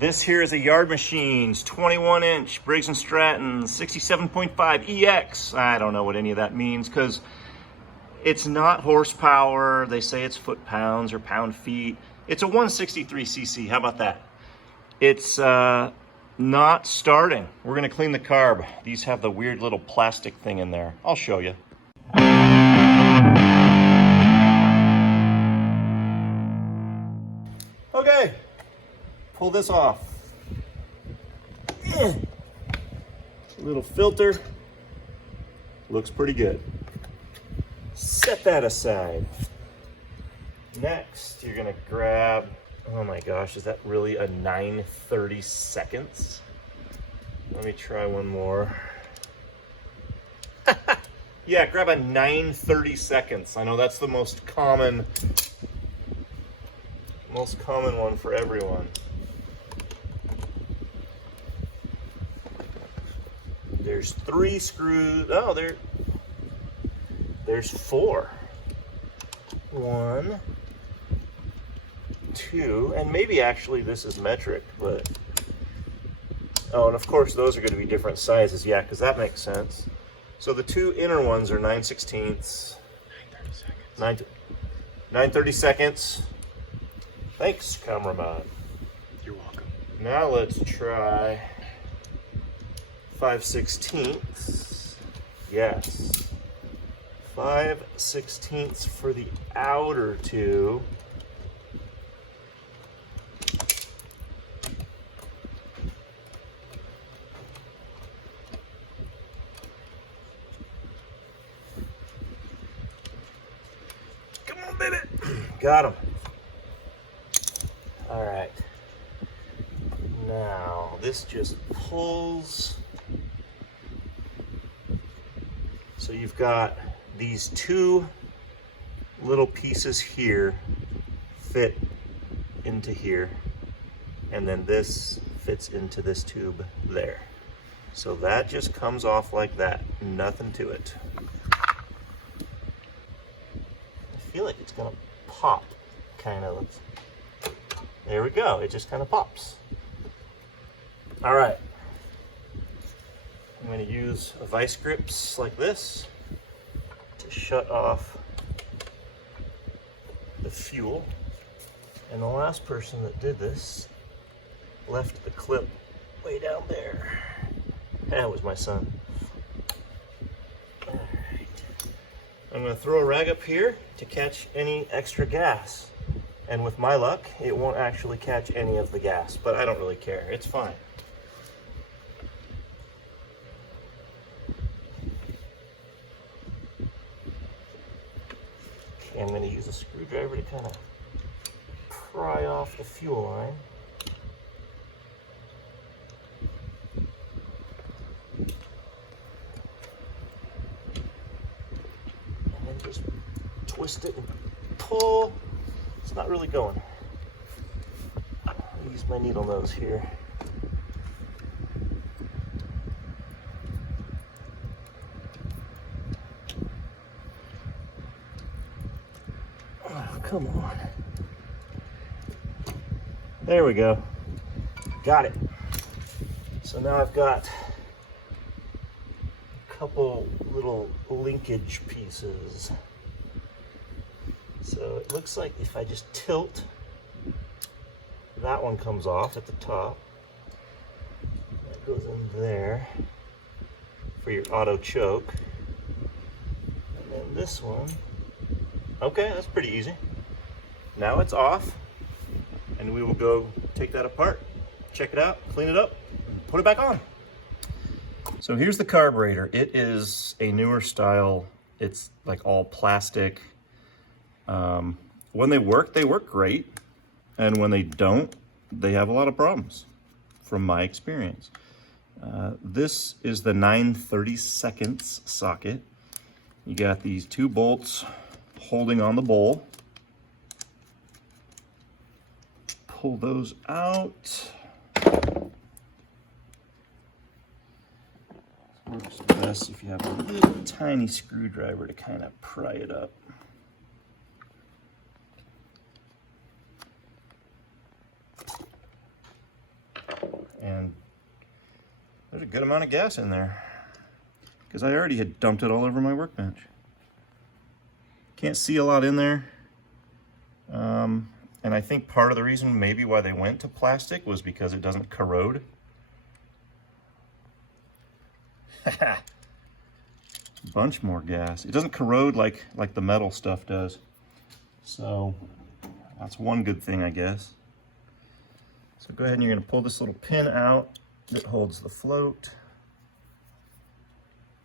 This here is a Yard Machines 21-inch Briggs and Stratton 67.5 EX. I don't know what any of that means because it's not horsepower. They say it's foot-pounds or pound-feet. It's a 163cc. How about that? It's not starting. We're going to clean the carb. These have the weird little plastic thing in there. I'll show you. Okay. Pull this off. Little filter. Looks pretty good. Set that aside. Next, you're gonna grab, oh my gosh, is that really a 9/32? Let me try one more. Yeah, grab a 9/32. I know that's the most common one for everyone. There's 3 screws. Oh, there's 4. 1, 2, and maybe actually this is metric, but oh, and of course those are going to be different sizes. Yeah, because that makes sense. So the 2 inner ones are 9/16. 9/32. Thanks, cameraman. You're welcome. Now let's try 5/16. Yes. 5/16 for the outer 2. Come on, baby. Got him. All right. Now, this just pulls. So you've got these 2 little pieces here fit into here, and then this fits into this tube there. So that just comes off like that, nothing to it. I feel like it's gonna pop, kind of. There we go, it just kind of pops. All right. I'm going to use a vice grips like this to shut off the fuel. And the last person that did this left the clip way down there. That was my son. All right. I'm going to throw a rag up here to catch any extra gas. And with my luck, it won't actually catch any of the gas, but I don't really care. It's fine. I'm going to use a screwdriver to kind of pry off the fuel line. And then just twist it and pull. It's not really going. I'll use my needle nose here. Come on. There we go. Got it. So now I've got a couple little linkage pieces. So it looks like if I just tilt, that one comes off at the top. That goes in there for your auto choke. And then this one. Okay, that's pretty easy. Now it's off, and we will go take that apart, check it out, clean it up, and put it back on. So here's the carburetor. It is a newer style. It's like all plastic. When they work great, and when they don't, they have a lot of problems, from my experience. This is the 9/32 socket. You got these 2 bolts holding on the bowl. Pull those out. Works best if you have a little tiny screwdriver to kind of pry it up. a good amount of gas in there because I already had dumped it all over my workbench. Can't see a lot in there. And I think part of the reason maybe why they went to plastic was because it doesn't corrode. Bunch more gas. It doesn't corrode like the metal stuff does. So that's one good thing, I guess. So go ahead and you're going to pull this little pin out that holds the float.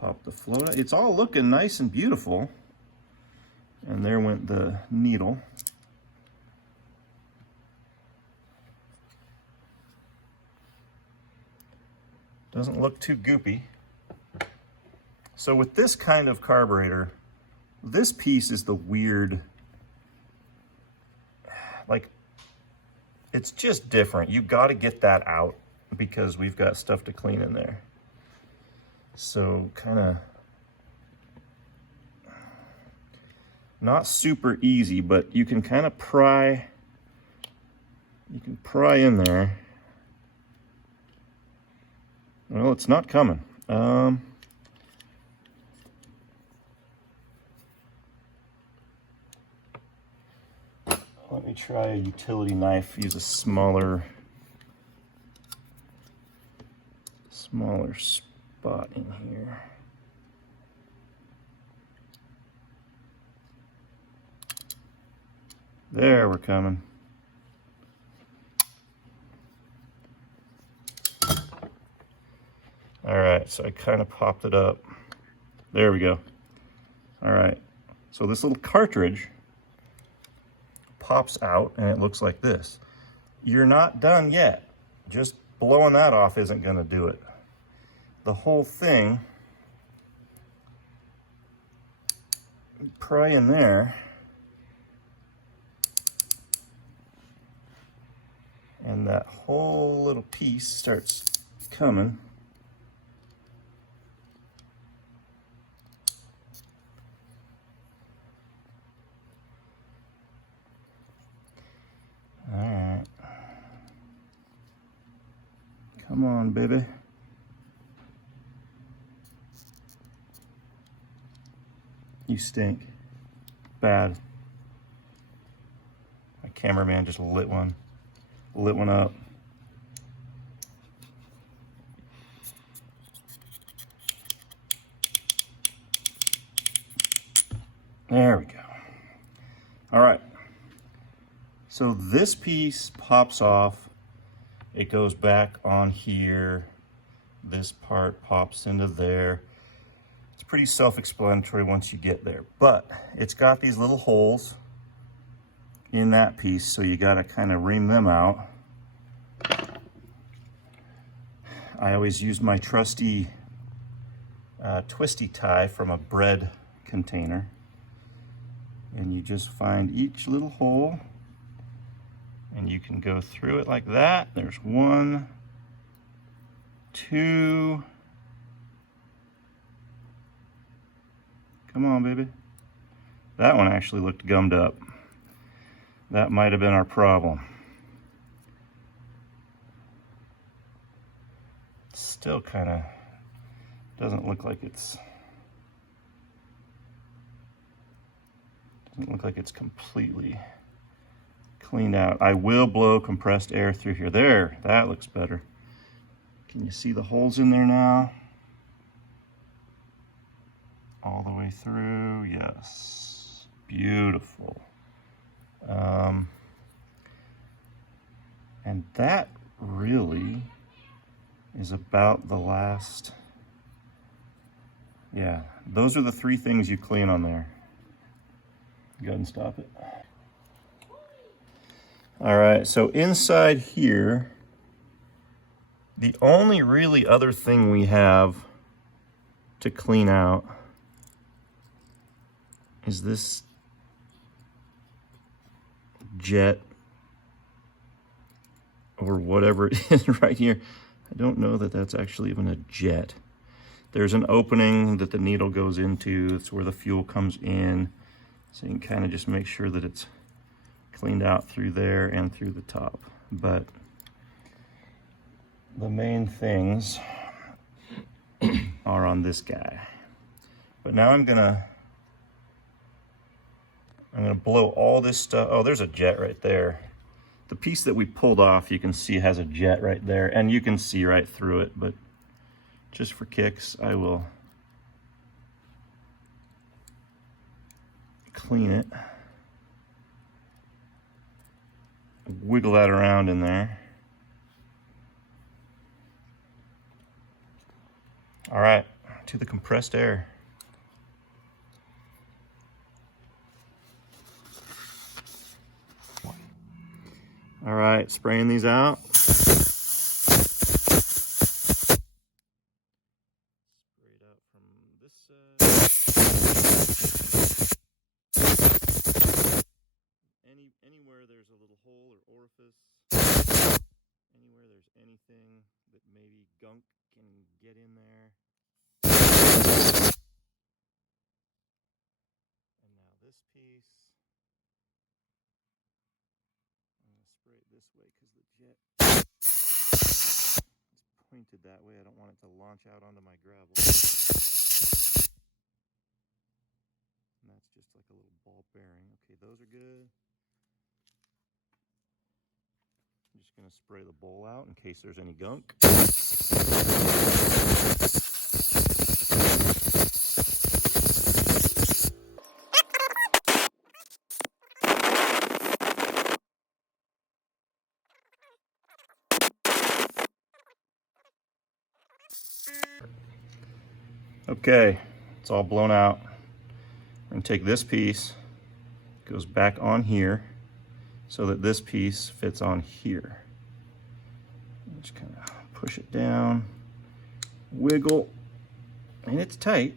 Pop the float out. It's all looking nice and beautiful. And there went the needle. Doesn't look too goopy. So with this kind of carburetor, this piece is the weird, like, it's just different. You got to get that out because we've got stuff to clean in there. So kind of not super easy, but you can kind of pry, in there. Well, it's not coming. Let me try a utility knife. Use a smaller spot in here. There, we're coming. All right, so I kind of popped it up. There we go. All right, so this little cartridge pops out and it looks like this. You're not done yet. Just blowing that off isn't going to do it. The whole thing, pry in there, and that whole little piece starts coming. All right. Come on, baby. You stink. Bad. My cameraman just lit one up. There we go. All right. So this piece pops off. It goes back on here. This part pops into there. It's pretty self-explanatory once you get there, but it's got these little holes in that piece, so you got to kind of ream them out. I always use my trusty twisty tie from a bread container, and you just find each little hole and you can go through it like that. There's 1, 2. Come on, baby. That one actually looked gummed up. That might have been our problem. Still kind of doesn't look like it's completely cleaned out. I will blow compressed air through here. There, that looks better. Can you see the holes in there now? All the way through, yes. Beautiful. And that really is about the last, yeah, those are the 3 things you clean on there. Go ahead and stop it. All right, so inside here, the only really other thing we have to clean out is this jet or whatever it is right here. I don't know that that's actually even a jet. There's an opening that the needle goes into. It's where the fuel comes in. So you can kind of just make sure that it's cleaned out through there and through the top. But the main things are on this guy. But now I'm gonna blow all this stuff. Oh, there's a jet right there. The piece that we pulled off, you can see has a jet right there, and you can see right through it, but just for kicks, I will clean it. Wiggle that around in there. All right, to the compressed air. All right, spraying these out. Spray it out from this side. Anywhere there's a little hole or orifice, anywhere there's anything that maybe gunk can get in there. And now this piece. I'm going to spray it this way because the jet is pointed that way. I don't want it to launch out onto my gravel. And that's just like a little ball bearing. Okay, those are good. I'm just going to spray the bowl out in case there's any gunk. Okay, it's all blown out. I'm going to take this piece, goes back on here, so that this piece fits on here. Just kind of push it down, wiggle, and it's tight.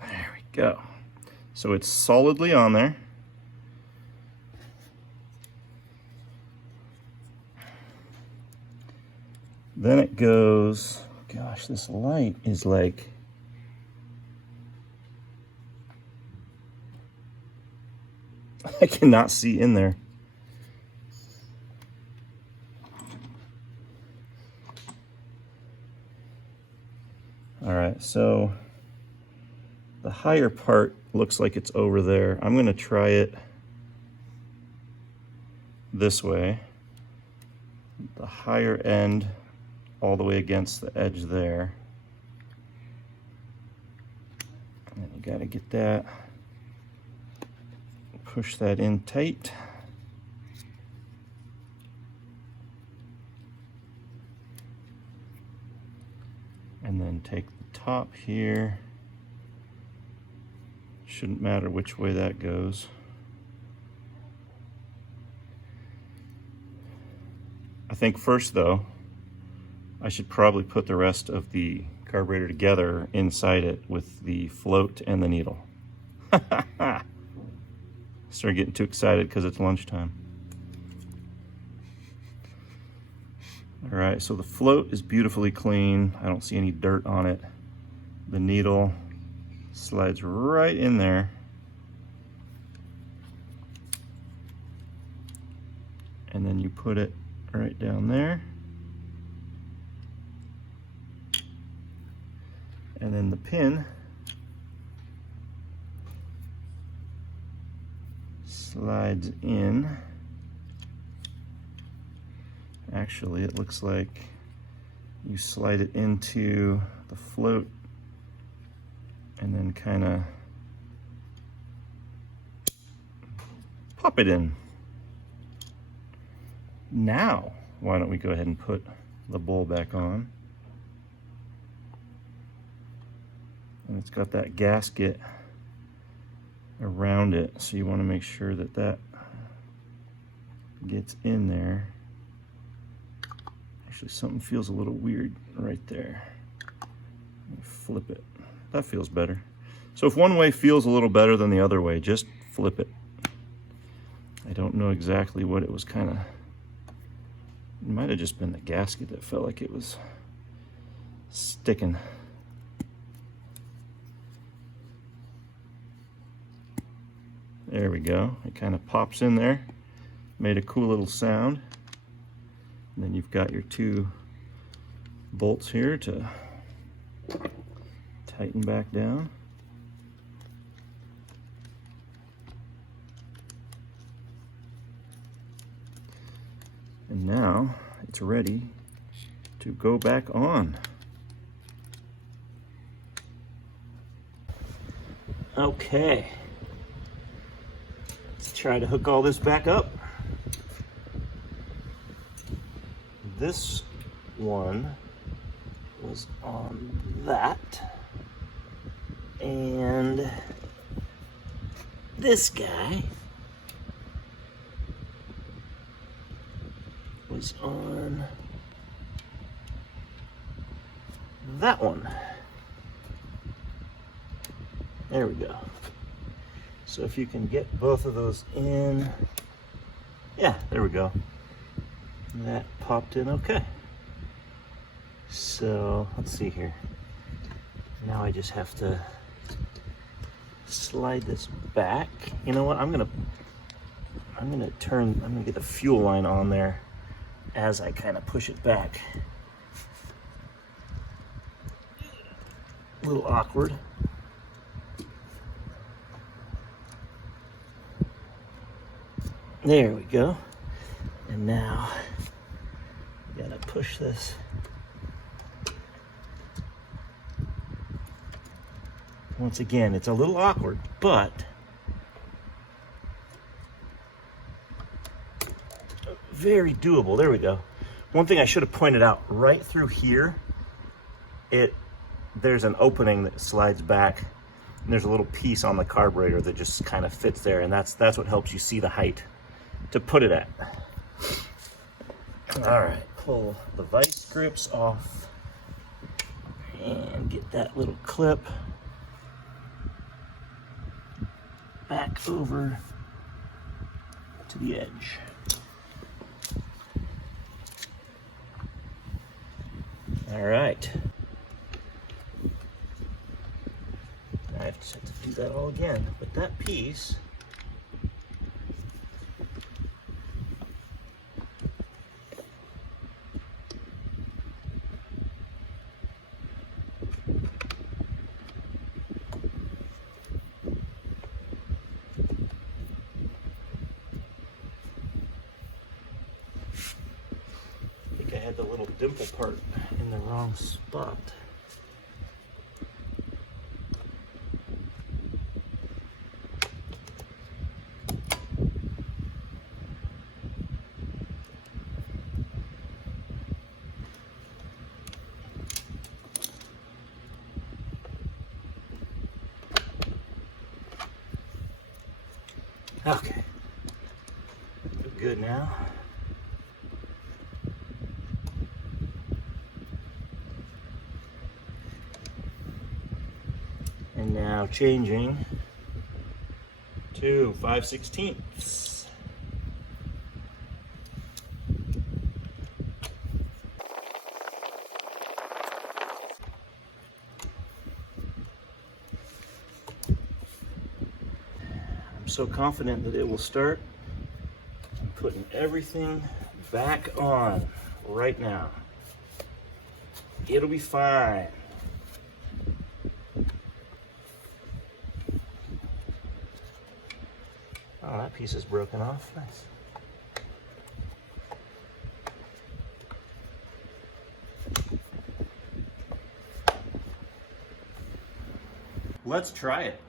There we go. So it's solidly on there. Then it goes, gosh, this light is like, I cannot see in there. All right, so the higher part looks like it's over there. I'm gonna try it this way. The higher end all the way against the edge there. And then you gotta get that, push that in tight. And then take the top here. Shouldn't matter which way that goes. I think first though, I should probably put the rest of the carburetor together inside it with the float and the needle. Started getting too excited because it's lunchtime. All right, so the float is beautifully clean. I don't see any dirt on it. The needle slides right in there. And then you put it right down there. And then the pin slides in. Actually, it looks like you slide it into the float and then kind of pop it in. Now, why don't we go ahead and put the bowl back on? And it's got that gasket around it, so you want to make sure that that gets in there. Actually, something feels a little weird right there. Let me flip it. That feels better. So if one way feels a little better than the other way, just flip it. I don't know exactly what it was kind of... It might have just been the gasket that felt like it was sticking. There we go. It kind of pops in there. Made a cool little sound. And then you've got your two bolts here to tighten back down. And now it's ready to go back on. Okay, let's try to hook all this back up. This one was on that, and this guy was on that one. There we go. So if you can get both of those in, yeah, there we go. That popped in okay. So let's see here. Now I just have to slide this back. You know what? I'm gonna get the fuel line on there as I kind of push it back. A little awkward. There we go. And now, gotta push this. Once again, it's a little awkward, but very doable. There we go. One thing I should have pointed out, right through here, there's an opening that slides back, and there's a little piece on the carburetor that just kind of fits there, and that's what helps you see the height to put it at. All right, pull the vice grips off and get that little clip back over to the edge. All right. I just have to do that all again, but that piece the little dimple part in the wrong spot. Okay, good now. And now changing to 5/16. I'm so confident that it will start. I'm putting everything back on right now. It'll be fine. Oh, that piece is broken off. Nice. Let's try it.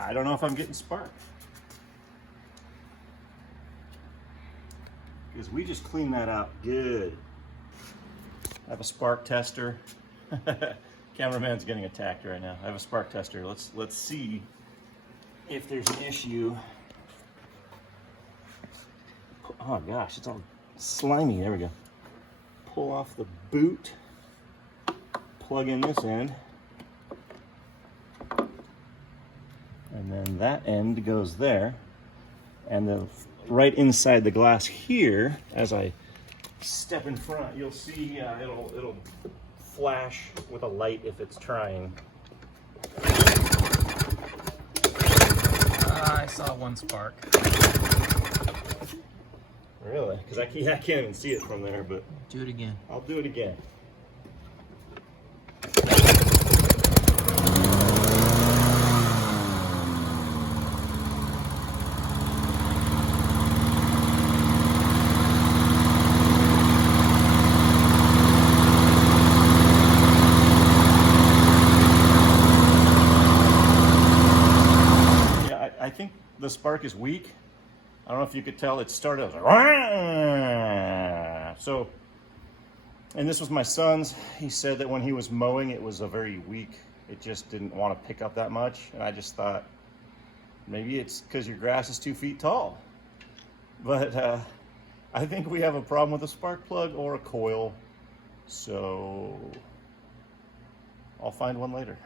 I don't know if I'm getting spark. Because we just cleaned that out good. I have a spark tester. Cameraman's getting attacked right now. I have a spark tester. Let's see if there's an issue. Oh gosh, it's all slimy. There we go. Pull off the boot. Plug in this end. And then that end goes there. And then right inside the glass here, as I step in front, you'll see it'll flash with a light if it's trying. I saw one spark. Really? Because I can't even see it from there, but Do it again. I'll do it again. I think the spark is weak. I don't know if you could tell, it started, it was like, so, and this was my son's. He said that when he was mowing, it was a very weak, it just didn't want to pick up that much. And I just thought, maybe it's because your grass is 2 feet tall. But I think we have a problem with a spark plug or a coil. So I'll find one later.